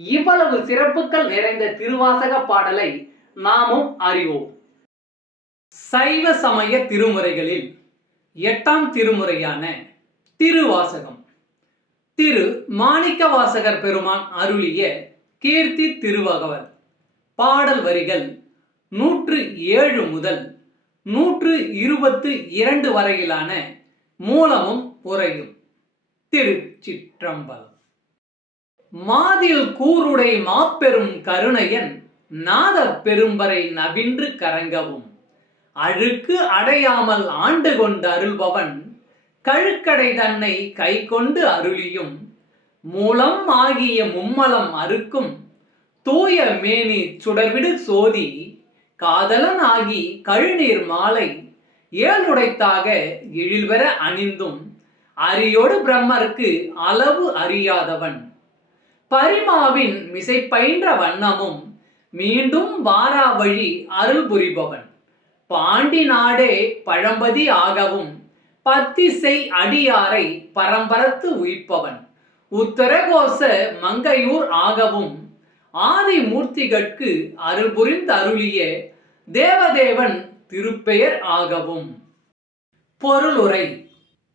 இவ்வளவு சிறப்புகள் நிறைந்த திருவாசக பாடலை நாமும் அறிவோம். சைவ சமய திருமுறைகளில் எட்டாம் திருமுறையான திருவாசகம். திரு மாணிக்கவாசகர் பெருமான் அருளிய கீர்த்தி திருவகவன் பாடல் வரிகள் நூற்று ஏழு முதல் நூற்று இருபத்து இரண்டு வரையிலான மூலமும் உரையும் திருச்சிற்றம்பலம். மாதில் கூருடை மாப்பெரும் கருணையன் நாத பெரும்பரை நவின்று கரங்கவும். அழுக்கு அடையாமல் ஆண்டு கொண்டு அருள்பவன் கழுக்கடை தன்னை கை கொண்டு அருளியும். மூலம் ஆகிய மும்மலம் அறுக்கும் தூய மேனி சுடர்விடு சோதி காதலன் ஆகி கழுநீர் மாலை ஏழுடைத்தாக எழில்வர அணிந்தும் அரியோடு பிரம்மருக்கு அளவு அறியாதவன். பரிமாவின் மிசை பயின்ற வண்ணமும் மீண்டும் வாரா வழி அருள் புரிபவன். பாண்டி நாடே பழம்பதி ஆகவும் பத்திசை அடியாரை பரம்பரத்து உயிப்பவன் உத்தரகோச மங்கையூர் ஆகவும் ஆதி மூர்த்திகட்கு அருள் புரிந்து அருளிய தேவதேவன் திருப்பெயர் ஆகவும். பொருளுரை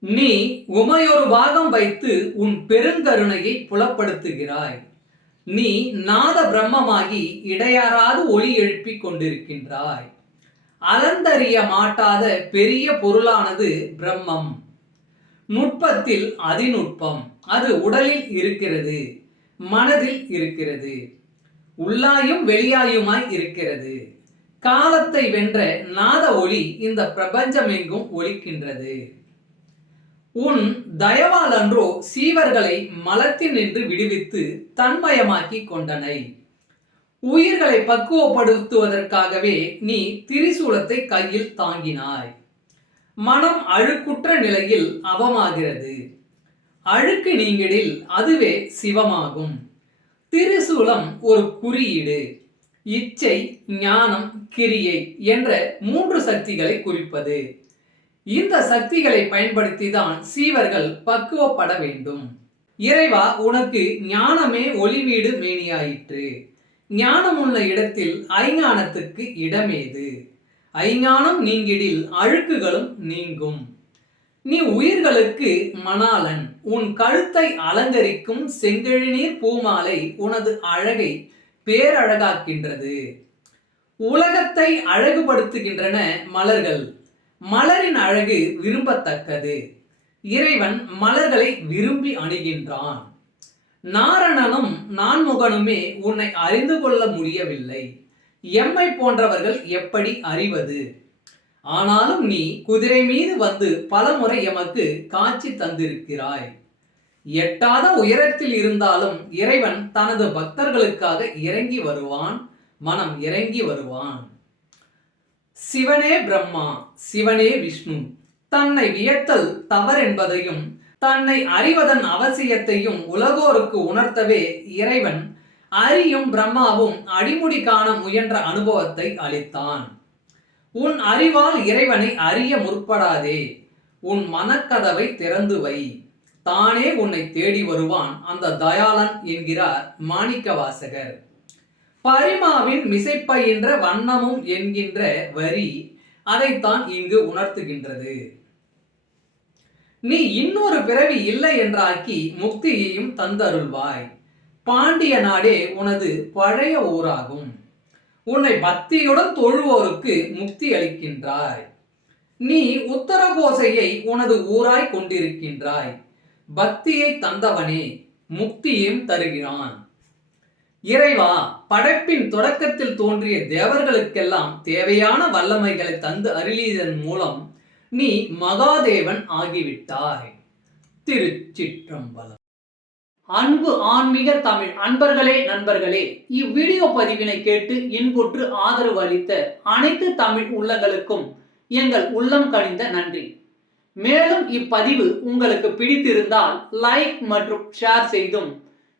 நீ உமையொரு பாகம் வைத்து உன் பெருங்கருணையை புலப்படுத்துகிறாய். நீ நாத பிரம்மமாகி இடையாறாது ஒளி எழுப்பிக் கொண்டிருக்கின்றாய். அலந்தறிய மாட்டாத பெரிய பொருளானது பிரம்மம். நுட்பத்தில் அதிநுட்பம். அது உடலில் இருக்கிறது மனதில் இருக்கிறது உள்ளாயும் வெளியாயுமாய் இருக்கிறது. காலத்தை வென்ற நாத ஒளி இந்த பிரபஞ்சமெங்கும் ஒலிக்கின்றது. உன் தயவாலன்றோ சீவர்களை மலத்தில் நின்று விடுவித்து தன்மயமாக்கி கொண்டனை. உயிர்களை பக்குவப்படுத்துவதற்காகவே நீ திரிசூலத்தை கையில் தாங்கினாய். மனம் அழுக்குற்ற நிலையில் அவமாகிறது. அழுக்கு நீங்கிடில் அதுவே சிவமாகும். திரிசூலம் ஒரு குறியீடு. இச்சை ஞானம் கிரியை என்ற மூன்று சக்திகளை குறிப்பது. இந்த சக்திகளை பயன்படுத்தி தான் சீவர்கள் பக்குவப்பட வேண்டும். இறைவா உனக்கு ஞானமே ஒளிவீடு மேனியாயிற்று. உள்ள இடத்தில் ஐஞானத்துக்கு இடமேது. ஐஞானம் நீங்கிடில் அழுக்குகளும் நீங்கும். நீ உயிர்களுக்கு மணாளன். உன் கழுத்தை அலங்கரிக்கும் செங்கழிநீர் பூமாலை உனது அழகை பேரழகாக்கின்றது. உலகத்தை அழகுபடுத்துகின்றன மலர்கள். மலரின் அழகு விரும்பத்தக்கது. இறைவன் மலர்களை விரும்பி அணுகின்றான். நாரணனும் நான்முகனுமே உன்னை அறிந்து கொள்ள முடியவில்லை. எம்மை போன்றவர்கள் எப்படி அறிவது? ஆனாலும் நீ குதிரை மீது வந்து பலமுறை எமக்கு காட்சி தந்திருக்கிறாய். எட்டாத உயரத்தில் இருந்தாலும் இறைவன் தனது பக்தர்களுக்காக இறங்கி வருவான் மனம் இறங்கி வருவான். சிவனே பிரம்மா சிவனே விஷ்ணு. தன்னை வியத்தல் தவறென்பதையும் தன்னை அறிவதன் அவசியத்தையும் உலகோருக்கு உணர்த்தவே இறைவன் அறியும் பிரம்மாவும் அடிமுடி காண முயன்ற அனுபவத்தை அளித்தான். உன் அறிவால் இறைவனை அறிய முற்படாதே. உன் மனக்கதவை திறந்து வை. தானே உன்னை தேடி வருவான் அந்த தயாளன் என்கிறார் மாணிக்கவாசகர். பரிமாவின் மிசைப்பயின்ற வண்ணமும் என்கின்ற வரி அதைத்தான் இங்கு உணர்த்துகின்றது. நீ இன்னொரு பிறவி இல்லை என்றாக்கி முக்தியையும் தந்தருள்வாய். பாண்டிய நாடே உனது பழைய ஊராகும். உன்னை பக்தியுடன் தொழுவோருக்கு முக்தி அளிக்கின்றாய். நீ உத்தரகோசையை உனது ஊராய் கொண்டிருக்கின்றாய். பக்தியை தந்தவனே முக்தியும் தருகிறான். இறைவா படைப்பின் தொடக்கத்தில் தோன்றிய தேவர்களுக்கெல்லாம் தேவையான வல்லமைகளை தந்து அருளியதன் மூலம் நீ மகாதேவன் ஆகிவிட்டாய். திருச்சிற்றம்பலம். அன்பு ஆன்மீக தமிழ் அன்பர்களே நண்பர்களே இவ்வீடியோ பதிவினை கேட்டு இன்புற்று ஆதரவு அளித்த அனைத்து தமிழ் உள்ளங்களுக்கும் எங்கள் உள்ளம் கணிந்த நன்றி. மேலும் இப்பதிவு உங்களுக்கு பிடித்திருந்தால் லைக் மற்றும் ஷேர் செய்தும்